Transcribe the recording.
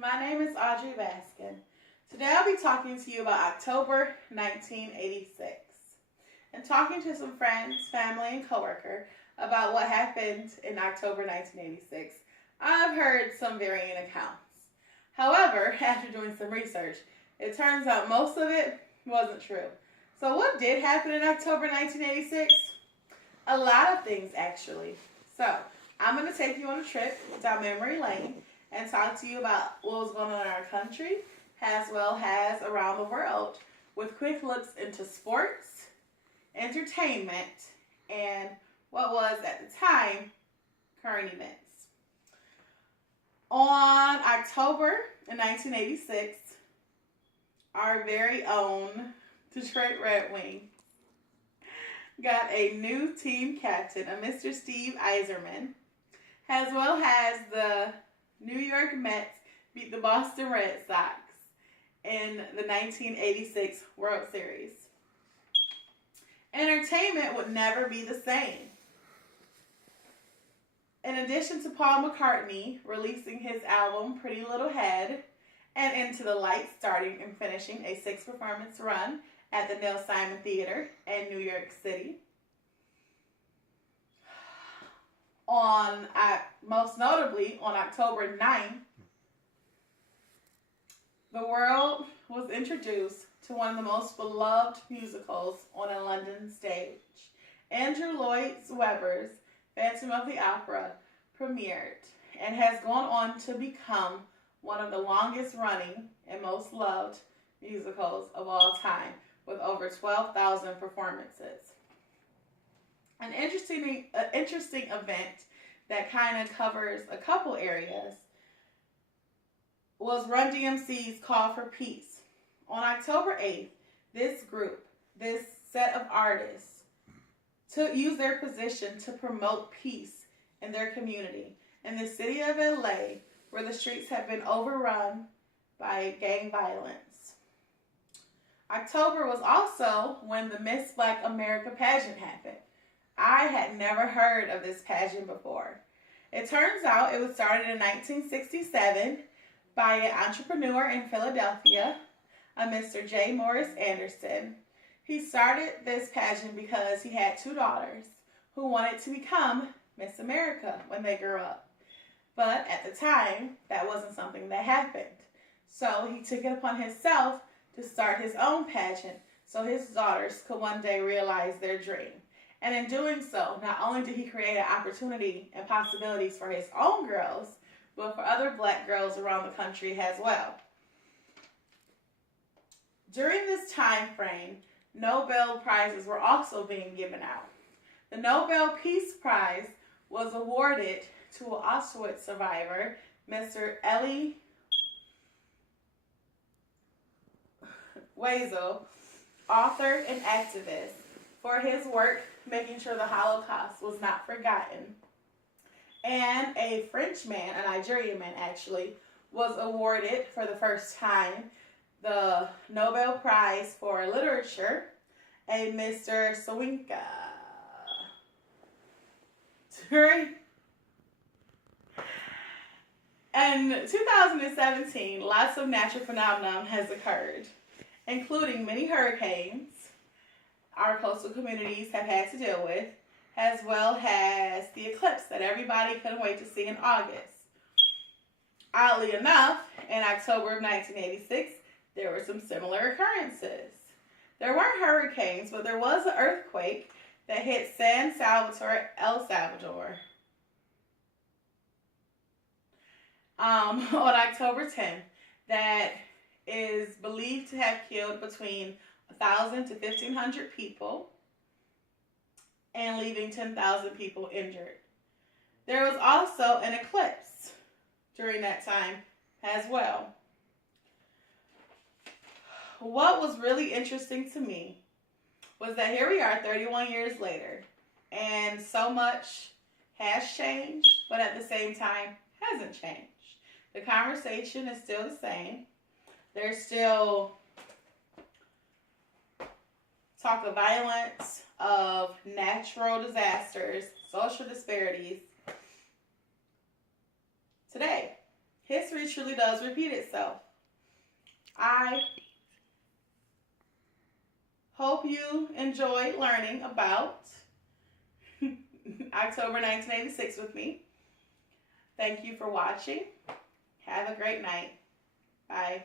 My name is Audrey Baskin. Today I'll be talking to you about October 1986 and talking to some friends, family, and coworker about what happened in October 1986. I've heard some varying accounts. However, after doing some research, it turns out most of it wasn't true. So what did happen in October 1986? A lot of things, actually. So I'm going to take you on a trip down memory lane and talk to you about what was going on in our country as well as around the world with quick looks into sports, entertainment, and what was at the time current events. On October in 1986, our very own Detroit Red Wings got a new team captain, a Mr. Steve Yzerman, as well as the New York Mets beat the Boston Red Sox in the 1986 World Series. Entertainment would never be the same. In addition to Paul McCartney releasing his album Pretty Little Head and Into the Light starting and finishing a 6-performance run at the Neil Simon Theater in New York City. Most notably, on October 9th, the world was introduced to one of the most beloved musicals on a London stage. Andrew Lloyd Webber's Phantom of the Opera premiered and has gone on to become one of the longest running and most loved musicals of all time, with over 12,000 performances. An interesting event that kind of covers a couple areas was Run DMC's Call for Peace. On October 8th, this set of artists, used their position to promote peace in their community in the city of LA, where the streets have been overrun by gang violence. October was also when the Miss Black America pageant happened. I had never heard of this pageant before. It turns out it was started in 1967 by an entrepreneur in Philadelphia, a Mr. J. Morris Anderson. He started this pageant because he had 2 daughters who wanted to become Miss America when they grew up. But at the time, that wasn't something that happened. So he took it upon himself to start his own pageant so his daughters could one day realize their dream. And in doing so, not only did he create an opportunity and possibilities for his own girls, but for other black girls around the country as well. During this time frame, Nobel Prizes were also being given out. The Nobel Peace Prize was awarded to an Auschwitz survivor, Mr. Elie Wiesel, author and activist, for his work making sure the Holocaust was not forgotten. And a Frenchman, a Nigerian man actually, was awarded for the first time the Nobel Prize for Literature, a Mr. Sawinka. In 2017, lots of natural phenomena has occurred, including many hurricanes our coastal communities have had to deal with, as well as the eclipse that everybody couldn't wait to see in August. Oddly enough, in October of 1986, there were some similar occurrences. There weren't hurricanes, but there was an earthquake that hit San Salvador, El Salvador. On October 10th, that is believed to have killed between 1,000 to 1,500 people and leaving 10,000 people injured. There was also an eclipse during that time as well. What was really interesting to me was that here we are 31 years later, and so much has changed, but at the same time hasn't changed. The conversation is still the same. There's still talk of violence, of natural disasters, social disparities today. history truly does repeat itself. I hope you enjoyed learning about October 1986 with me. Thank you for watching. Have a great night. Bye.